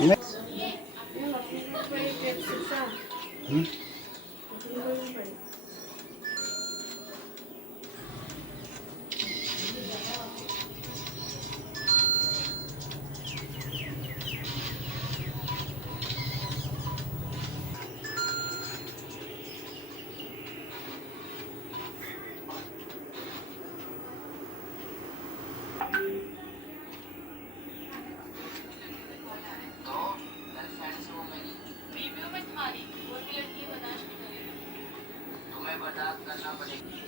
May- Hmm? Review में थाली और भी लड़की बर्दाश्त नहीं करेगी। तुम्हें बर्दाश्त करना पड़ेगा।